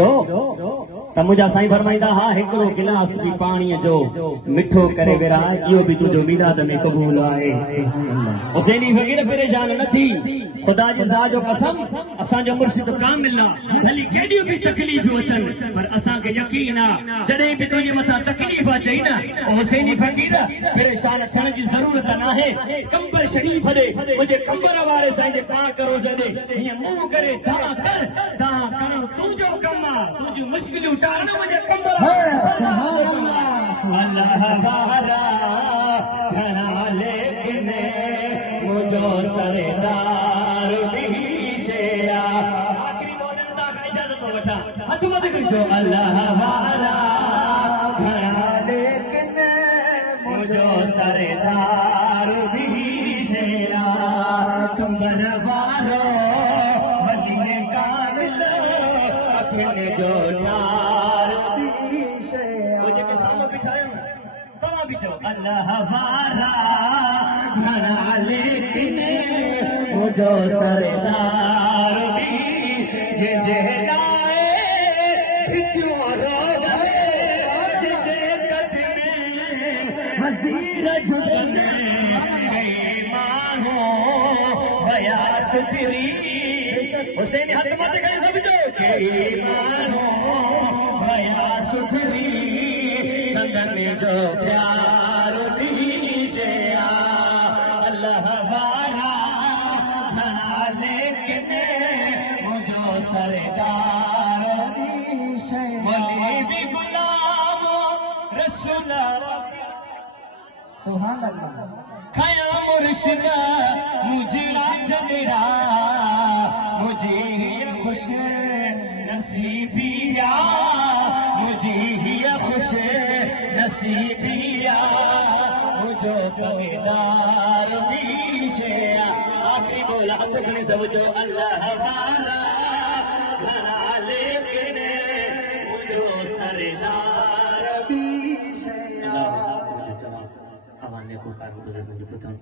फकीरो त मुझा साईं फरमाइंदा हा हिकड़ो गिलास भी पानी जो मिठो करे विराए इहो भी तुझो मीराद में कबूल आहे। हुसैनी फकीर परेशान न थी खुदा जी ज़ात जो कसम असा जो मुर्शिद कामिल भली केडियो भी तकलीफ अचन पर असा के यकीन आ जडे भी तुझे मथा तकलीफ अचे ना हुसैनी फकीर परेशान थियण जी जरूरत ना है। कंबर शरीफ दे मुझे कंबर वाले साईं जे पाक रोज़े दे ये मुंह करे दा करो तुझो कमा तुझो मुश्किल उतारना मुझे कंबर अल्लाह वाला घना लेकिन मुझो सरदार भी शेरा आखिरी बोलने दा इजाजत वठा हाथ मत करो अल्लाह वाला घना लेकिन मुझो सरदार भी शेरा कंबर वालो मदीने कामिल अपने जो ठार भी शेरा मुझे के सामने बिठाया तवा बिठो अल्लाह वाला घना लेकिन मुझो सरदार भी जे गाए क्यों रो गए जे कदमे वजीर जुदे मानो भया सुथरी हुसैन हाथ मत करे समझो के मानो भया सुथरी संगन जो प्यार भी शेरा अल्लाह वाला घना लेकिन मुझो सरदार भी शेरा वली भी गुलाम रसूल सुभान अल्लाह खाया मुर्शिद मुझे राजदरा मुझे खुश नसीबिया मुझे खुश नसीबिया मुझो पगदार भी शेरा आखिरी बोला तुमने समझो अल्लाह वाला घना लेकिन मुझो सरदार भी शेरा अवाने को कार बुजुर्ग